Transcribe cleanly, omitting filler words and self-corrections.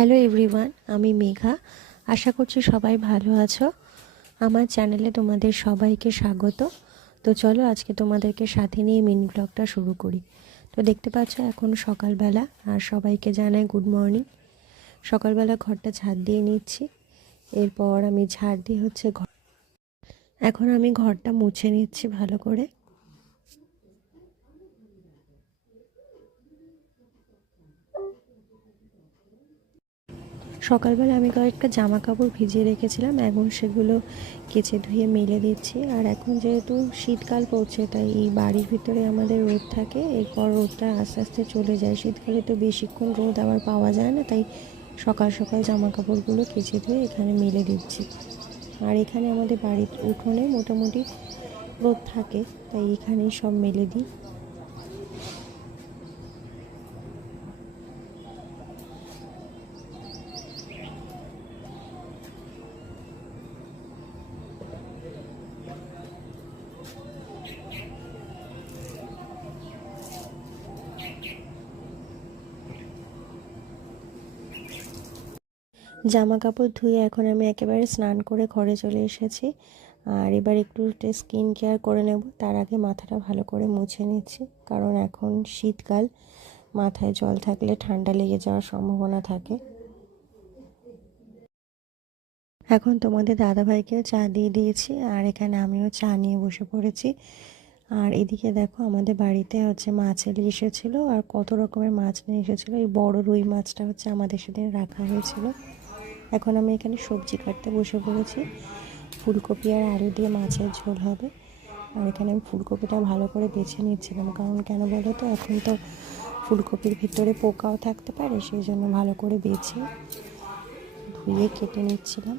Hello everyone, আমি মেঘা। আশা করছি সবাই ভালো আছো। আমার চ্যানেলে তোমাদের সবাইকে স্বাগত। তো চলো আজকে তোমাদেরকে সাথে নিয়ে মিনি ব্লগটা শুরু করি। তো দেখতে পাচ্ছ এখন সকালবেলা, আর সবাইকে জানাই গুড মর্নিং। সকালবেলা ঘরটা ঝাড় দিয়ে নিচ্ছি। এরপর আমি ঝাড় দিয়ে এখন আমি ঘরটা মুছে নিচ্ছি ভালো করে। সকালবেলা আমি কয়েকটা জামা কাপড় ভিজিয়ে রেখেছিলাম, এখন সেগুলো কেচে ধুয়ে মেলে দিচ্ছি। আর এখন যেহেতু শীতকাল পড়ছে, তাই এই বাড়ির ভিতরে আমাদের রোদ থাকে, এরপর রোদটা আস্তে আস্তে চলে যায়। শীতকালে তো বেশিক্ষণ রোদ আবার পাওয়া যায় না, তাই সকাল সকাল জামা কাপড়গুলো কেচে ধুয়ে এখানে মেলে দিচ্ছি। আর এখানে আমাদের বাড়ির উঠোনে মোটামুটি রোদ থাকে, তাই এখানেই সব মেলে দিই। জামা কাপড় ধুয়ে এখন আমি একেবারে স্নান করে ঘরে চলে এসেছি। আর এবার একটু স্কিন কেয়ার করে নেব। তার আগে মাথাটা ভালো করে মুছে নিচ্ছি, কারণ এখন শীতকাল, মাথায় জল থাকলে ঠান্ডা লেগে যাওয়ার সম্ভাবনা থাকে। এখন তোমাদের দাদাভাইকেও চা দিয়ে দিয়েছি, আর এখানে আমিও চা নিয়ে বসে পড়েছি। আর এদিকে দেখো আমাদের বাড়িতে মাছ এলে এসেছিলো, আর কত রকমের মাছ নিয়ে এসেছিলো। এই বড় রুই মাছটা আমাদের সেদিন রাখা হয়েছিল। এখন আমি এখানে সবজি কাটতে বসে পড়েছি। ফুলকপি আর আলু দিয়ে মাছের ঝোল হবে। আর এখানে আমি ফুলকপিটা ভালো করে বেছে নিচ্ছিলাম, কারণ কেন বলো তো, এখন তো ফুলকপির ভিতরে পোকাও থাকতে পারে, সেই জন্য ভালো করে বেছে ধুয়ে কেটে নিচ্ছিলাম।